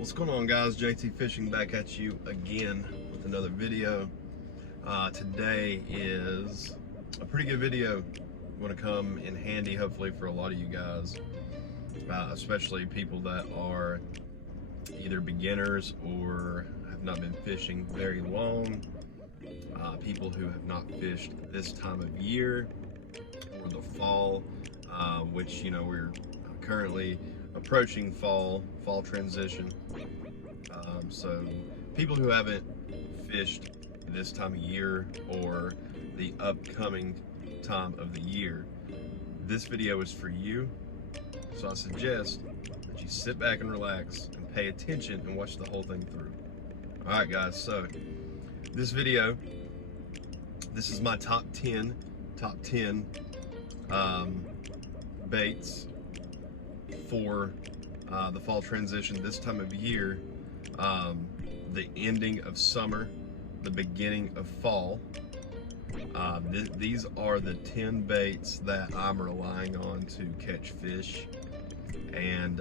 What's going on, guys? JT Fishing back at you again with another video. Today is a pretty good video. Going to come in handy hopefully for a lot of you guys, especially people that are either beginners or have not been fishing very long, people who have not fished this time of year or the fall, which, you know, we're currently approaching fall transition. So people who haven't fished this time of year or the upcoming time of the year, this video is for you. So I suggest that you sit back and relax and pay attention and watch the whole thing through. All right, guys, so this video, this is my top 10 baits for the fall transition this time of year, the ending of summer, the beginning of fall. These are the 10 baits that I'm relying on to catch fish, and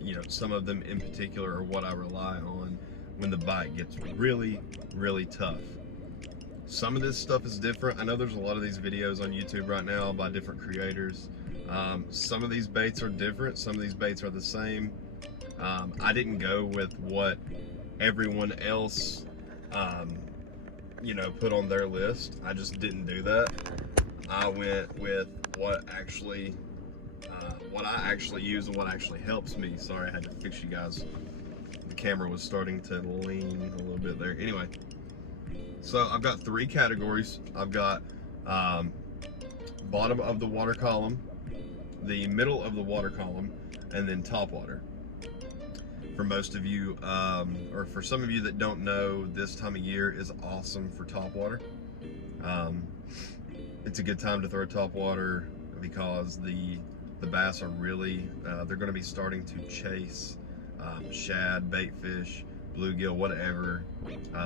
you know, some of them in particular are what I rely on when the bite gets really tough. Some of this stuff is different. I know there's a lot of these videos on YouTube right now by different creators. Some of these baits are different, some of these baits are the same. I didn't go with what everyone else you know, put on their list. I just didn't do that. I went with what I actually use and what actually helps me. Sorry, I had to fix you guys. The camera was starting to lean a little bit there. Anyway, so I've got 3 categories. I've got bottom of the water column, the middle of the water column, and then top water. For most of you, or for some of you that don't know, this time of year is awesome for top water. It's a good time to throw top water because the bass are really, they're going to be starting to chase shad, bait fish, bluegill, whatever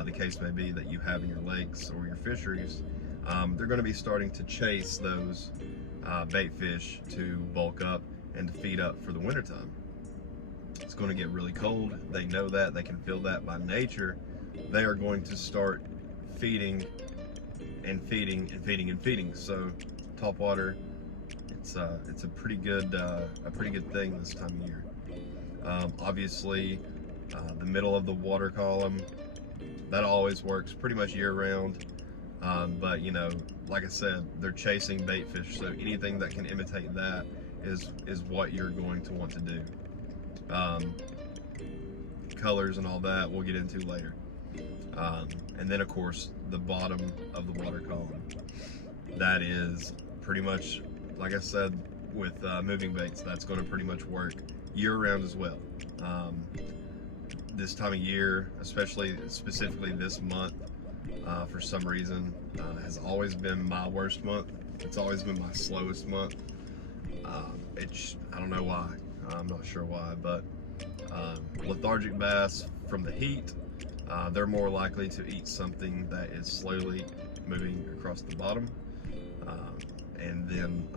the case may be that you have in your lakes or your fisheries. They're going to be starting to chase those bait fish to bulk up and to feed up for the wintertime. It's going to get really cold. They know that. They can feel that by nature. They are going to start feeding and feeding and feeding and feeding. So top water, it's a pretty good thing this time of year. Obviously, the middle of the water column, that always works pretty much year round. But you know, like I said, they're chasing bait fish, so anything that can imitate that is what you're going to want to do. Colors and all that we'll get into later. And then of course the bottom of the water column, that is pretty much, like I said, with moving baits, that's going to pretty much work year round as well. This time of year, specifically this month, for some reason, has always been my worst month. It's always been my slowest month. I don't know why. I'm not sure why, but lethargic bass from the heat, they're more likely to eat something that is slowly moving across the bottom. And then,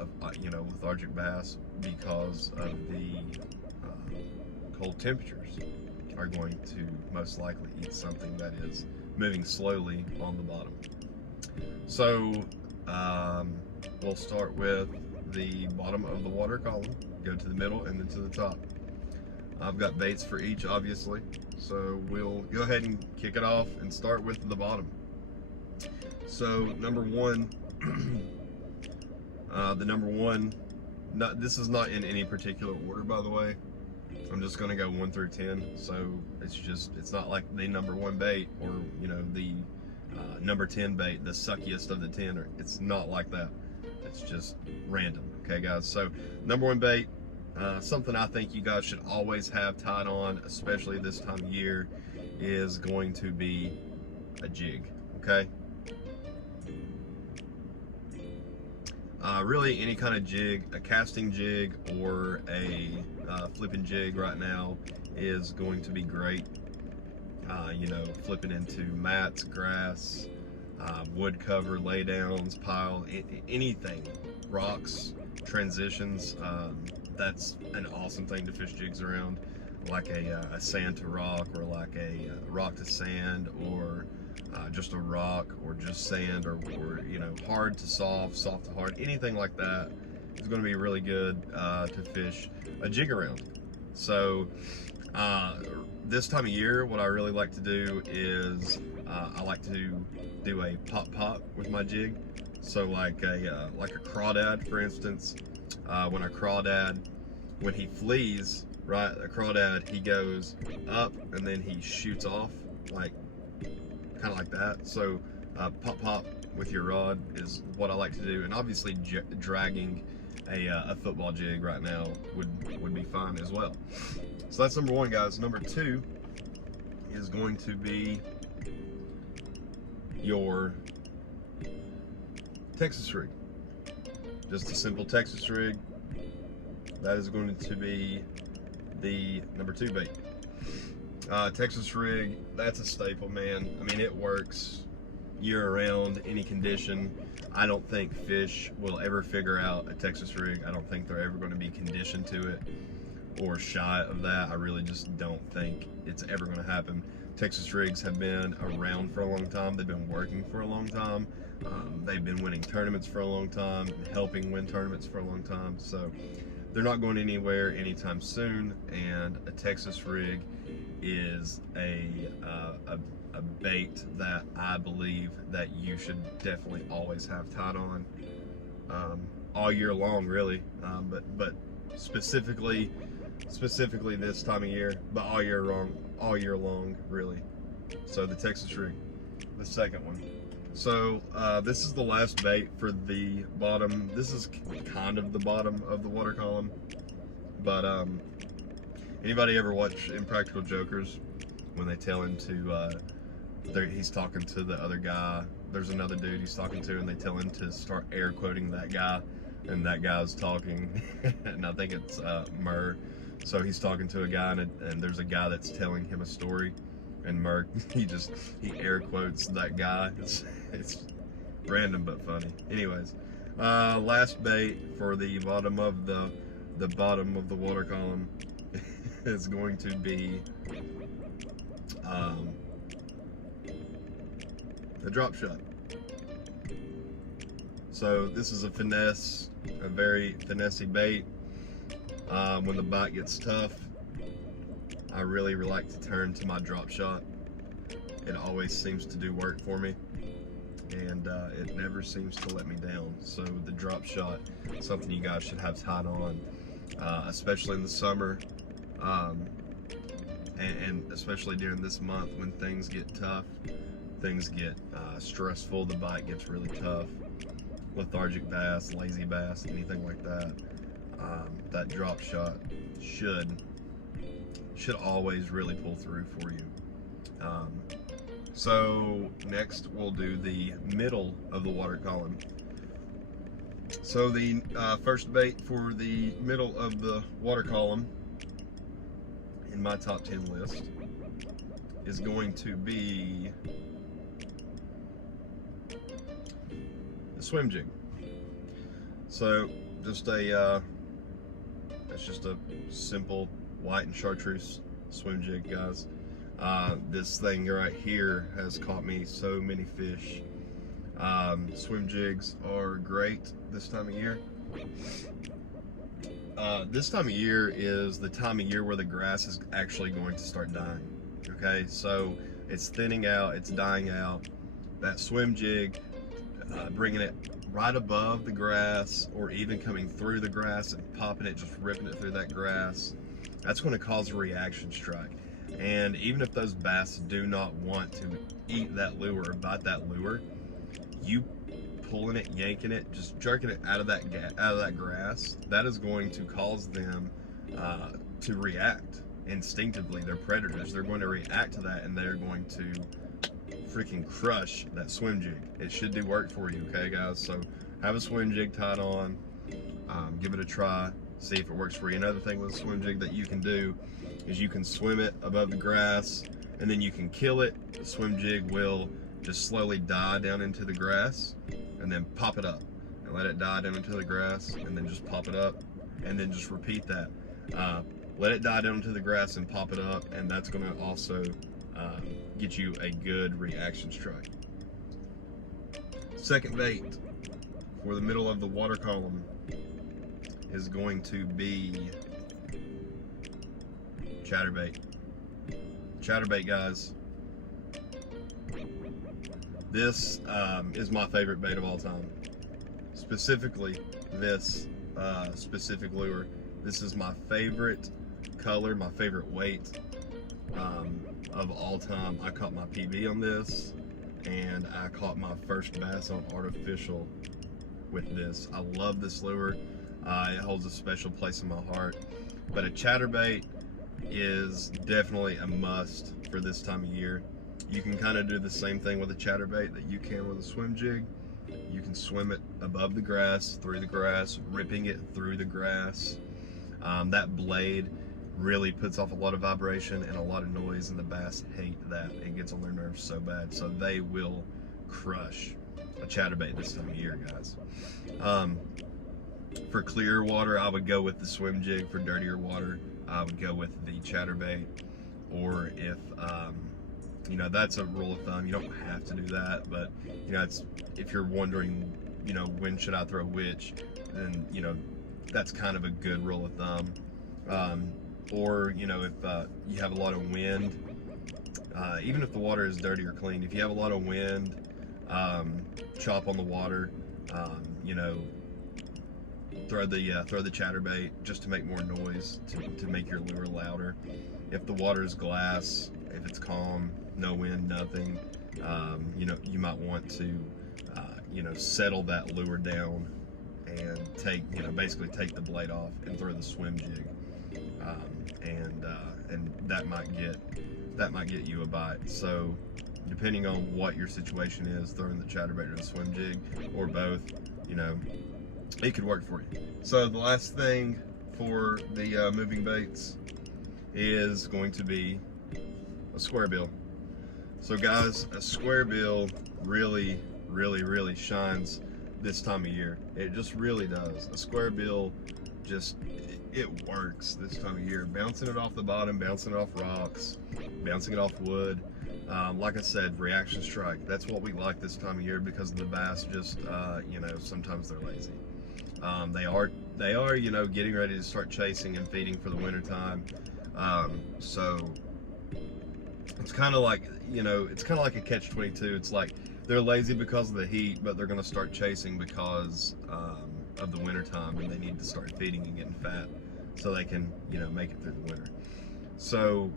you know, lethargic bass, because of the cold temperatures, are going to most likely eat something that is moving slowly on the bottom. So we'll start with the bottom of the water column, go to the middle, and then to the top. I've got baits for each, obviously, so we'll go ahead and kick it off and start with the bottom. So number one, this is not in any particular order, by the way. I'm just going to go 1 through 10, so it's not like the number 1 bait, or, you know, the number 10 bait, the suckiest of the 10, or it's not like that. It's just random. Okay, guys, so number 1 bait, something I think you guys should always have tied on, especially this time of year, is going to be a jig. Okay, really any kind of jig, a casting jig or a flipping jig right now is going to be great. You know, flipping into mats, grass, wood cover, laydowns, pile, anything, rocks, transitions. That's an awesome thing to fish jigs around. like a sand to rock, or like a rock to sand, or just a rock, or just sand, or you know, hard to soft, soft to hard, anything like that is going to be really good to fish a jig around. So this time of year, what I really like to do is I like to do a pop with my jig. So like a crawdad, for instance. When a crawdad, when he flees, right, a crawdad, he goes up and then he shoots off, like kind of like that. So pop with your rod is what I like to do, and obviously dragging a football jig right now would be fine as well. So that's number one, guys. Number two is going to be your Texas rig. Just a simple Texas rig. That is going to be the number two bait. Texas rig, that's a staple, man. I mean, it works year-round, any condition. I don't think fish will ever figure out a Texas rig. I don't think they're ever going to be conditioned to it or shy of that. I really just don't think it's ever going to happen. Texas rigs have been around for a long time. They've been working for a long time. They've been winning tournaments for a long time, helping win tournaments for a long time. So they're not going anywhere anytime soon. And a Texas rig is a bait that I believe that you should definitely always have tied on all year long, really. But specifically this time of year, but all year long, really. So the Texas rig, the second one. So this is the last bait for the bottom. This is kind of the bottom of the water column, but anybody ever watch Impractical Jokers when they tell him to he's talking to the other guy, there's another dude he's talking to, and they tell him to start air quoting that guy, and that guy's talking and I think it's Murr. So he's talking to a guy, and there's a guy that's telling him a story, and Murr, he air quotes that guy. It's random but funny. Anyways, last bait for the bottom of the water column is going to be a drop shot. So this is a very finessey bait. When the bite gets tough, I really like to turn to my drop shot. It always seems to do work for me, and it never seems to let me down. So the drop shot is something you guys should have tied on, especially in the summer, and especially during this month when things get tough, things get stressful, the bite gets really tough. Lethargic bass, lazy bass, anything like that. That drop shot should always really pull through for you. So next we'll do the middle of the water column. So the first bait for the middle of the water column in my top 10 list is going to be the swim jig. So just it's just a simple white and chartreuse swim jig, guys. This thing right here has caught me so many fish. Swim jigs are great this time of year. This time of year is the time of year where the grass is actually going to start dying. Okay, so it's thinning out, it's dying out. That swim jig, bringing it right above the grass, or even coming through the grass and popping it, just ripping it through that grass, that's going to cause a reaction strike. And even if those bass do not want to eat that lure or bite that lure, you pulling it, yanking it, just jerking it out of that grass, that is going to cause them to react instinctively. They're predators. They're going to react to that, and they're going to freaking crush that swim jig. It should do work for you, okay, guys? So have a swim jig tied on, give it a try, see if it works for you. Another thing with a swim jig that you can do is you can swim it above the grass, and then you can kill it. The swim jig will just slowly die down into the grass, and then pop it up and let it die down into the grass, and then just pop it up, and then just repeat that. let it die down to the grass and pop it up, and that's going to also get you a good reaction strike. Second bait for the middle of the water column is going to be Chatterbait. Chatterbait, guys. This is my favorite bait of all time. Specifically, this specific lure. This is my favorite color, my favorite weight of all time. I caught my PB on this, and I caught my first bass on artificial with this. I love this lure. It holds a special place in my heart. But a chatterbait is definitely a must for this time of year. You can kind of do the same thing with a chatterbait that you can with a swim jig. You can swim it above the grass, through the grass, ripping it through the grass. That blade really puts off a lot of vibration and a lot of noise, and the bass hate that. It gets on their nerves so bad, so they will crush a chatterbait this time of year, guys. For clear water, I would go with the swim jig. For dirtier water, I would go with the chatterbait. Or if you know, that's a rule of thumb. You don't have to do that, but you know, it's, if you're wondering, you know, when should I throw which, then you know, that's kind of a good rule of thumb. Or you know, if you have a lot of wind, even if the water is dirty or clean, if you have a lot of wind, chop on the water, you know, throw the chatterbait just to make more noise, to make your lure louder. If the water is glass, if it's calm, no wind, nothing, you know, you might want to you know, settle that lure down and take, you know, basically take the blade off and throw the swim jig, and that might get you a bite. So depending on what your situation is, throwing the chatterbait or the swim jig, or both, you know, it could work for you. So the last thing for the moving baits is going to be a squarebill. So guys, a squarebill really shines this time of year. It just really does. A squarebill just, it works this time of year. Bouncing it off the bottom, bouncing it off rocks, bouncing it off wood. Like I said, reaction strike. That's what we like this time of year, because the bass just, you know, sometimes they're lazy. They are, you know, getting ready to start chasing and feeding for the winter time. So it's kind of like, you know, it's kind of like a catch-22. It's like they're lazy because of the heat, but they're going to start chasing because of the winter time, and they need to start feeding and getting fat so they can, you know, make it through the winter. So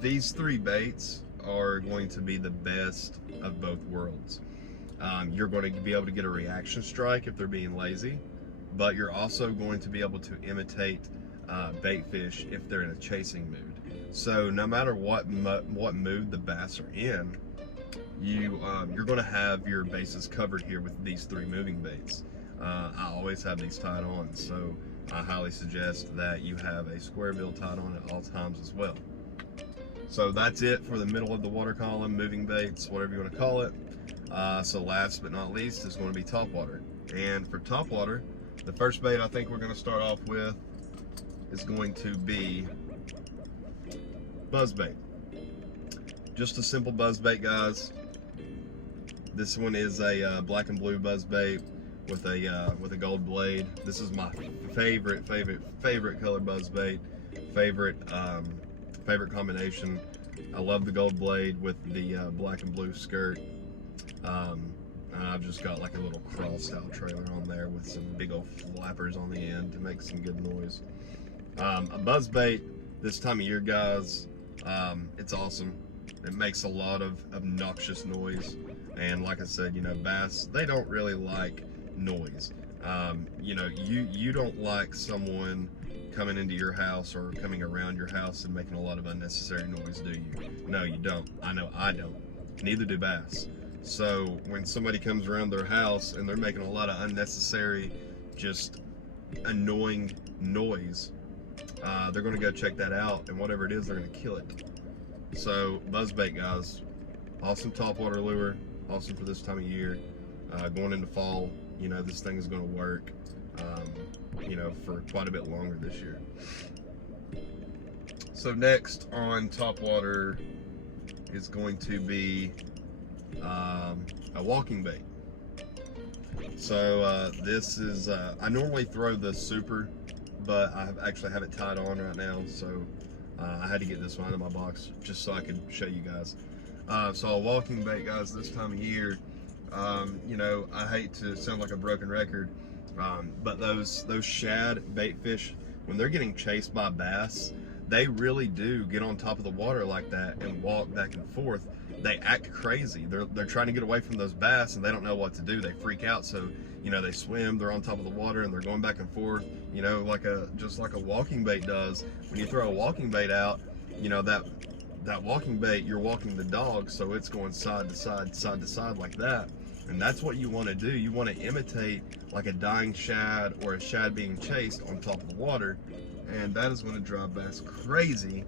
these three baits are going to be the best of both worlds. You're going to be able to get a reaction strike if they're being lazy, but you're also going to be able to imitate bait fish if they're in a chasing mood. So no matter what mood the bass are in, you're going to have your bases covered here with these three moving baits. I always have these tied on, so I highly suggest that you have a squarebill tied on at all times as well. So that's it for the middle of the water column, moving baits, whatever you want to call it. So last but not least is going to be topwater. And for topwater, the first bait I think we're going to start off with is going to be Buzzbait. Just a simple buzzbait, guys. This one is a black and blue buzzbait with a gold blade. This is my favorite color buzzbait. Favorite combination. I love the gold blade with the black and blue skirt. I've just got like a little cross style trailer on there with some big old flappers on the end to make some good noise. A buzzbait this time of year, guys, it's awesome. It makes a lot of obnoxious noise, and like I said, you know, bass, they don't really like noise. You know, you don't like someone coming into your house or coming around your house and making a lot of unnecessary noise, do you? No, you don't. I know I don't. Neither do bass. So when somebody comes around their house and they're making a lot of unnecessary, just annoying noise, they're going to go check that out, and whatever it is, they're going to kill it. So buzzbait, guys, awesome topwater lure, awesome for this time of year. Going into fall, you know, this thing is going to work, you know, for quite a bit longer this year. So next on topwater is going to be a walking bait. So this is, I normally throw the super, but I actually have it tied on right now, so I had to get this one out of my box just so I could show you guys. So a walking bait, guys, this time of year, you know, I hate to sound like a broken record, but those shad bait fish, when they're getting chased by bass, they really do get on top of the water like that and walk back and forth. They act crazy. They're trying to get away from those bass and they don't know what to do. They freak out. So, you know, they swim, they're on top of the water and they're going back and forth, you know, just like a walking bait does. When you throw a walking bait out, you know, that walking bait, you're walking the dog, so it's going side to side, side to side like that. And that's what you want to do. You want to imitate like a dying shad or a shad being chased on top of the water. And that is going to drive bass crazy.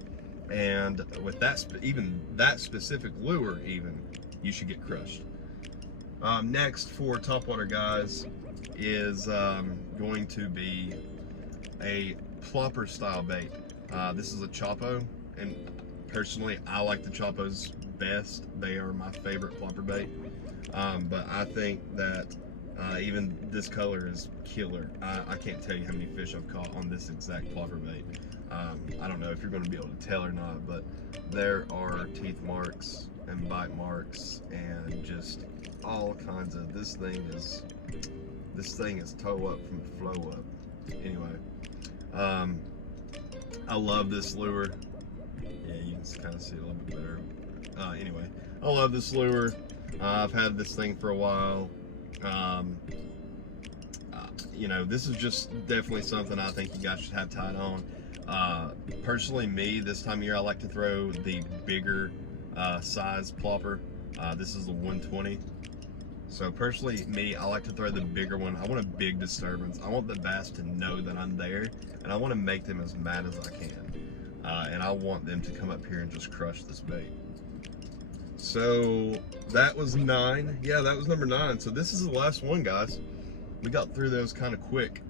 And with that, even that specific lure, you should get crushed. Next for topwater, guys, is going to be a plopper style bait. This is a Choppo, and personally, I like the Choppos best. They are my favorite plopper bait. But I think that even this color is killer. I can't tell you how many fish I've caught on this exact plopper bait. I don't know if you're going to be able to tell or not, but there are teeth marks and bite marks and just all kinds of, this thing is toe up from flow up. Anyway, I love this lure. Yeah, you can kind of see it a little bit better. Anyway, I love this lure. I've had this thing for a while. You know, this is just definitely something I think you guys should have tied on. Personally, me, this time of year, I like to throw the bigger size plopper. This is the 120. So personally, me, I like to throw the bigger one. I want a big disturbance. I want the bass to know that I'm there, and I want to make them as mad as I can. And I want them to come up here and just crush this bait. So that was 9. Yeah, that was number 9. So this is the last one, guys. We got through those kind of quick,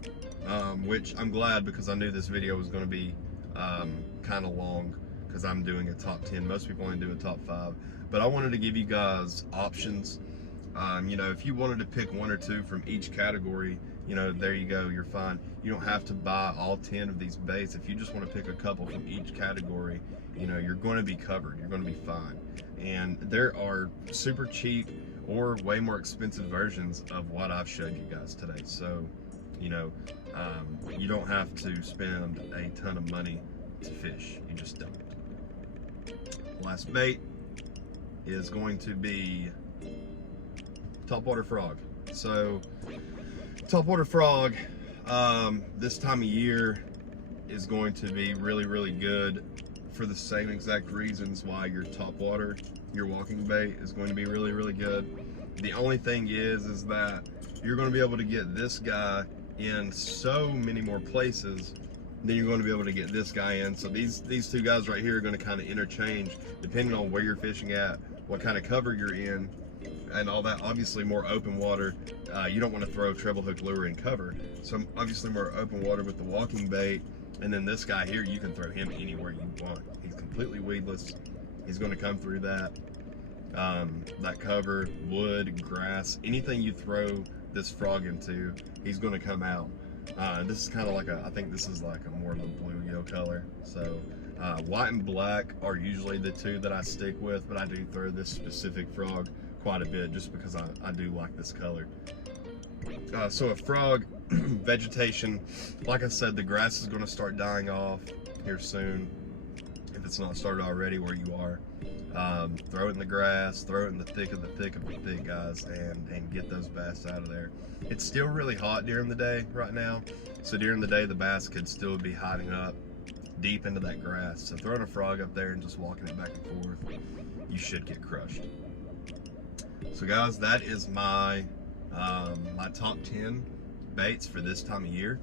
which I'm glad, because I knew this video was going to be kind of long, because I'm doing a top 10. Most people only do a top 5, but I wanted to give you guys options. You know, if you wanted to pick 1 or 2 from each category, you know, there you go, you're fine. You don't have to buy all 10 of these baits. If you just want to pick a couple from each category, you know, you're going to be covered. You're going to be fine. And there are super cheap or way more expensive versions of what I've showed you guys today. So, you know, you don't have to spend a ton of money to fish. You just don't. Last bait is going to be topwater frog. So topwater frog, this time of year is going to be really, really good for the same exact reasons why your topwater, your walking bait, is going to be really, really good. The only thing is that you're going to be able to get this guy in so many more places than you're going to be able to get this guy in. So these 2 guys right here are going to kind of interchange depending on where you're fishing at, what kind of cover you're in, and all that. Obviously more open water, you don't want to throw treble hook lure in cover, so obviously more open water with the walking bait. And then this guy here, you can throw him anywhere you want. He's completely weedless. He's going to come through that cover, wood, grass, anything you throw this frog into, he's going to come out. This is kind of like I think this is like a more of a bluegill color. So white and black are usually the 2 that I stick with, but I do throw this specific frog quite a bit just because I do like this color. So a frog, vegetation, like I said, the grass is going to start dying off here soon, if it's not started already where you are. Throw it in the grass, throw it in the thick of the thick, guys, and get those bass out of there. It's still really hot during the day right now, so during the day the bass could still be hiding up deep into that grass. So throwing a frog up there and just walking it back and forth, you should get crushed. So guys, that is my my top 10 baits for this time of year,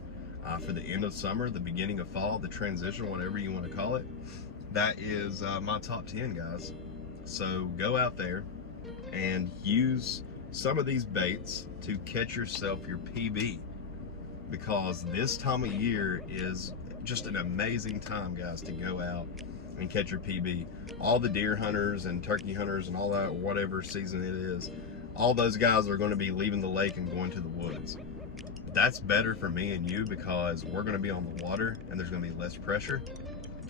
for the end of summer, the beginning of fall, the transition, whatever you want to call it. That is my top 10, guys. So go out there and use some of these baits to catch yourself your PB, because this time of year is just an amazing time, guys, to go out and catch your PB. All the deer hunters and turkey hunters and all that, whatever season it is, all those guys are going to be leaving the lake and going to the woods. That's better for me and you because we're going to be on the water and there's going to be less pressure,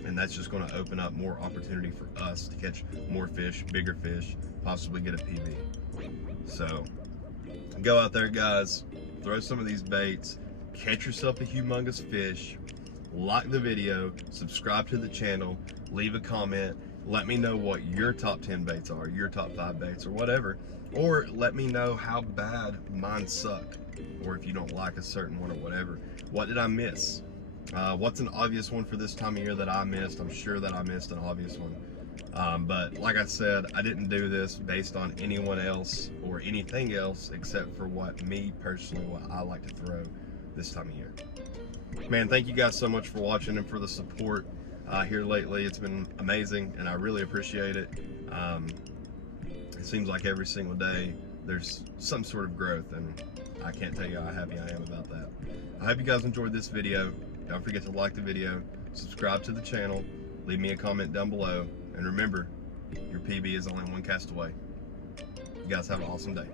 and that's just going to open up more opportunity for us to catch more fish, bigger fish, possibly get a PB. So go out there, guys, throw some of these baits, catch yourself a humongous fish, like the video, subscribe to the channel, leave a comment, let me know what your top 10 baits are, your top 5 baits, or whatever, or let me know how bad mine suck, or if you don't like a certain one or whatever. What did I miss? What's an obvious one for this time of year that I missed? I'm sure that I missed an obvious one. But like I said, I didn't do this based on anyone else or anything else except for what me personally, what I like to throw this time of year. Man, thank you guys so much for watching and for the support here lately. It's been amazing and I really appreciate it. It seems like every single day there's some sort of growth, and I can't tell you how happy I am about that. I hope you guys enjoyed this video. Don't forget to like the video, subscribe to the channel, leave me a comment down below, and remember, your PB is only one cast away. You guys have an awesome day.